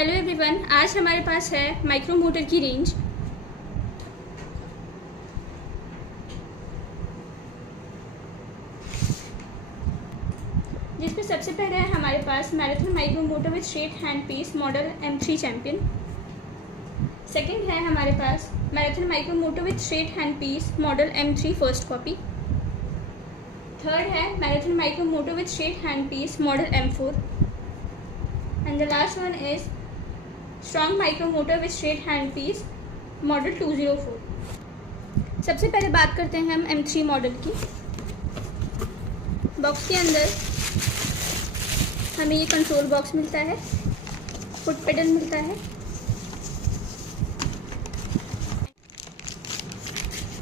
Hello everyone, आज हमारे पास है माइक्रो मोटर की रेंज। जिसमें सबसे पहले है हमारे पास Marathon micro motor with straight hand piece model M3 champion. Second है हमारे पास Marathon micro motor with straight hand piece model M3 first copy. Third है Marathon micro motor with straight hand piece model M4 and the last one is Strong micro motor with straight hand piece model 204। सबसे पहले बात करते हैं हम M3 model की। Box के अंदर हमें ये कंट्रोल बॉक्स मिलता है, फुट पेडल मिलता है,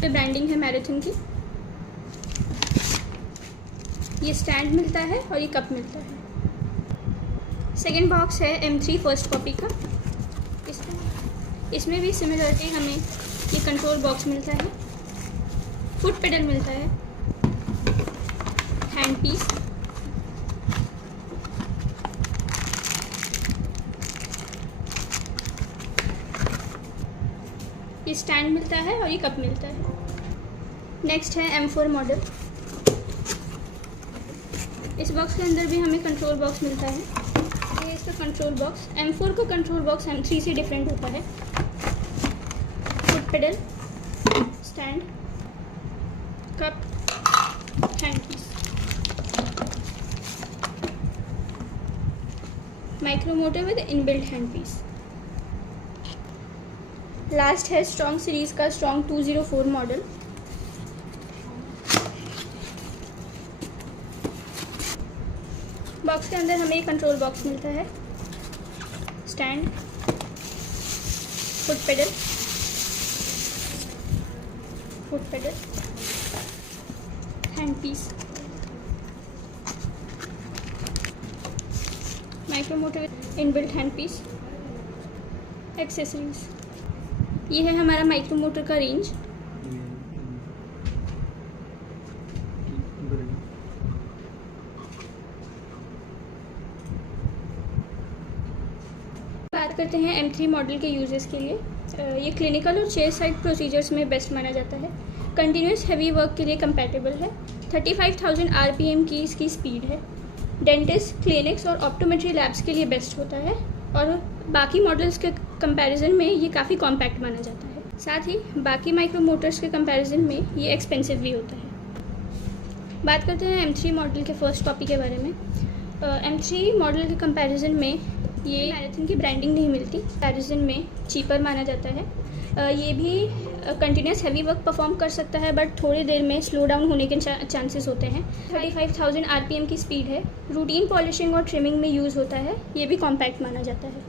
पे ब्रांडिंग है मैराथन की, ये स्टैंड मिलता है और ये कप मिलता है। सेकेंड बॉक्स है M3 फर्स्ट कॉपी का। इसमें भी सिमिलरली हमें ये कंट्रोल बॉक्स मिलता है, फुट पेडल मिलता है, हैंड पीस, ये स्टैंड मिलता है और ये कप मिलता है। नेक्स्ट है M4 मॉडल। इस बॉक्स के अंदर भी हमें कंट्रोल बॉक्स मिलता है। ये इसका कंट्रोल बॉक्स, M4 का कंट्रोल बॉक्स M3 से डिफरेंट होता है। Foot pedal, stand, cup, hand piece. Micro motor with inbuilt hand piece. Last है स्ट्रॉन्ग सीरीज का स्ट्रॉन्ग 204 मॉडल। बॉक्स के अंदर हमें कंट्रोल बॉक्स मिलता है, stand, foot pedal, hand piece, micro motor with inbuilt hand piece, accessories. ये है हमारा माइक्रो मोटर का रेंज। बात करते हैं M3 मॉडल के यूजेस के लिए। ये क्लिनिकल और चेयर साइड प्रोसीजर्स में बेस्ट माना जाता है। कंटिन्यूस हैवी वर्क के लिए कंपैटिबल है। 35,000 RPM की इसकी स्पीड है। डेंटिस्ट, क्लिनिक्स और ऑप्टोमेट्री लैब्स के लिए बेस्ट होता है और बाकी मॉडल्स के कंपैरिजन में ये काफ़ी कॉम्पैक्ट माना जाता है। साथ ही बाकी माइक्रो मोटर्स के कंपैरिजन में ये एक्सपेंसिव भी होता है। बात करते हैं M3 मॉडल के फर्स्ट कॉपी के बारे में। M3 मॉडल के कंपैरिजन में ये मैराथन की ब्रांडिंग नहीं मिलती, कंपैरिजन में चीपर माना जाता है। ये भी कंटिन्यूस हैवी वर्क परफॉर्म कर सकता है बट थोड़ी देर में स्लो डाउन होने के चांसेस होते हैं। 35,000 RPM की स्पीड है। रूटीन पॉलिशिंग और ट्रिमिंग में यूज़ होता है। ये भी कॉम्पैक्ट माना जाता है।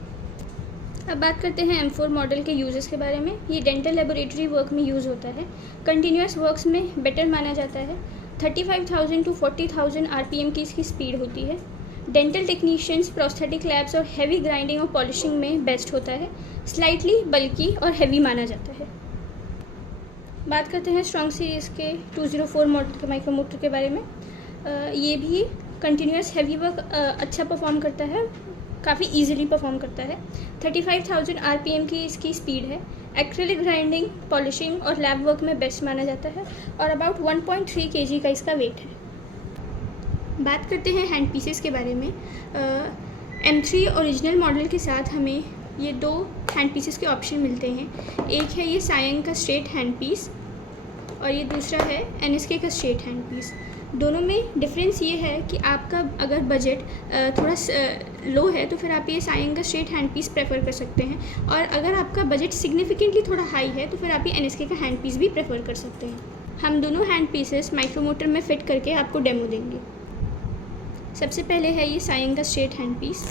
अब बात करते हैं M4 मॉडल के यूजेस के बारे में। ये डेंटल लेबोरेटरी वर्क में यूज़ होता है। कंटिन्यूस वर्क्स में बेटर माना जाता है। 35,000 to 40,000 RPM की इसकी स्पीड होती है। डेंटल टेक्नीशियंस, प्रोस्थेटिक लैब्स और हैवी ग्राइंडिंग और पॉलिशिंग में बेस्ट होता है। स्लाइटली बल्की और हैवी माना जाता है। बात करते हैं स्ट्रॉन्ग सीरीज़ के 204 मॉडल के माइक्रो मोटर के बारे में। ये भी कंटिन्यूस हैवी वर्क अच्छा परफॉर्म करता है, काफ़ी इजीली परफॉर्म करता है। 35,000 RPM की इसकी स्पीड है। एक्रेलिक ग्राइंडिंग, पॉलिशिंग और लैब वर्क में बेस्ट माना जाता है और अबाउट 1.3 kg का इसका वेट है। बात करते हैं हैंड पीसेस के बारे में। M3 ओरिजिनल मॉडल के साथ हमें ये दो हैंड पीसेस के ऑप्शन मिलते हैं। एक है ये सायंग का स्ट्रेट हैंड पीस और ये दूसरा है NSK का स्ट्रेट हैंड पीस। दोनों में डिफरेंस ये है कि आपका अगर बजट थोड़ा लो है तो फिर आप ये सायंग का स्ट्रेट हैंड पीस प्रेफर कर सकते हैं और अगर आपका बजट सिग्निफिकेंटली थोड़ा हाई है तो फिर आप ये NSK का हैंड पीस भी प्रेफर कर सकते हैं। हम दोनों हैंड पीसेस माइक्रो मोटर में फ़िट करके आपको डेमो देंगे। सबसे पहले है ये सायंग का स्ट्रेट हैंड पीस।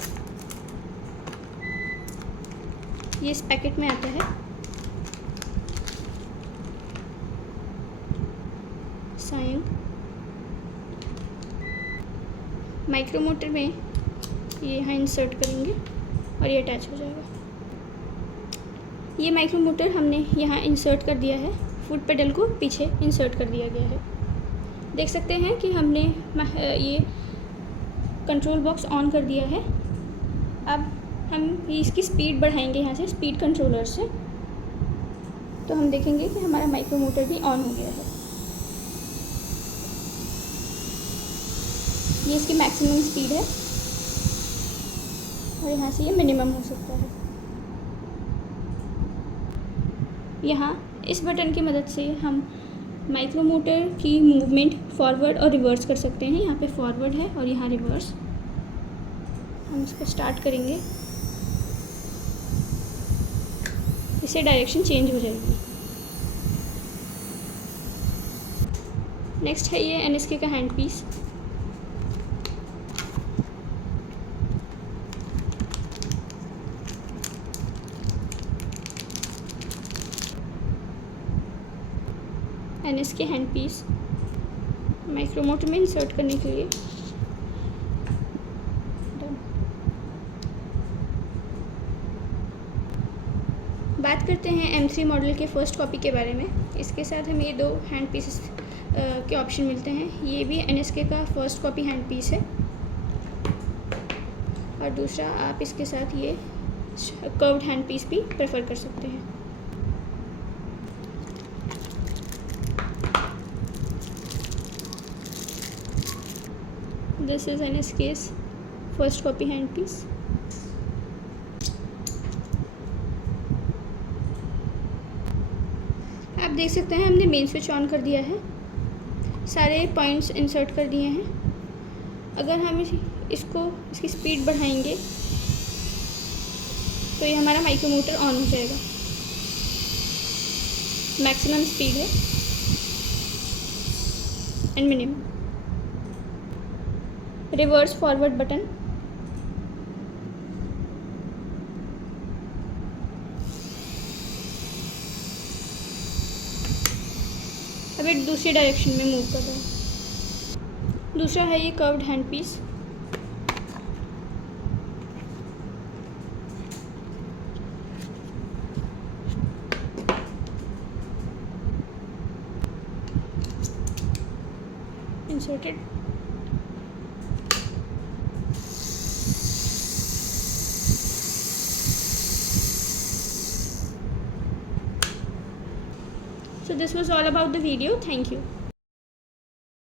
ये इस पैकेट में आता है। सायंग माइक्रो मोटर में ये यहाँ इंसर्ट करेंगे और ये अटैच हो जाएगा। ये माइक्रो मोटर हमने यहाँ इंसर्ट कर दिया है, फुट पेडल को पीछे इंसर्ट कर दिया गया है। देख सकते हैं कि हमने ये कंट्रोल बॉक्स ऑन कर दिया है। अब हम इसकी स्पीड बढ़ाएंगे यहाँ से स्पीड कंट्रोलर से, तो हम देखेंगे कि हमारा माइक्रो मोटर भी ऑन हो गया है। ये इसकी मैक्सिमम स्पीड है और यहाँ से ये मिनिमम हो सकता है। यहाँ इस बटन की मदद से हम माइक्रो मोटर की मूवमेंट फॉरवर्ड और रिवर्स कर सकते हैं। यहाँ पे फॉरवर्ड है और यहाँ रिवर्स। हम इसको स्टार्ट करेंगे, इससे डायरेक्शन चेंज हो जाएगी। नेक्स्ट है ये NSK का hand piece. NSK hand piece micro motor में इंसर्ट करने के लिए बात करते हैं M3 मॉडल के फर्स्ट कॉपी के बारे में। इसके साथ हमें ये 2 हैंड पीसेस के ऑप्शन मिलते हैं। ये भी NSK का फर्स्ट कॉपी हैंड पीस है और दूसरा आप इसके साथ ये कर्व्ड हैंड पीस भी प्रेफर कर सकते हैं। This is NSK's first copy hand piece. आप देख सकते हैं हमने मेन स्विच ऑन कर दिया है, सारे पॉइंट्स इंसर्ट कर दिए हैं। अगर हम इसकी स्पीड बढ़ाएंगे तो ये हमारा माइक्रो मोटर ऑन हो जाएगा। मैक्सिमम स्पीड है and minimum. Reverse forward button, अब ये दूसरी डायरेक्शन में मूव कर रहा है। दूसरा है ये curved hand piece. Inserted. So this was all about the video. Thank you.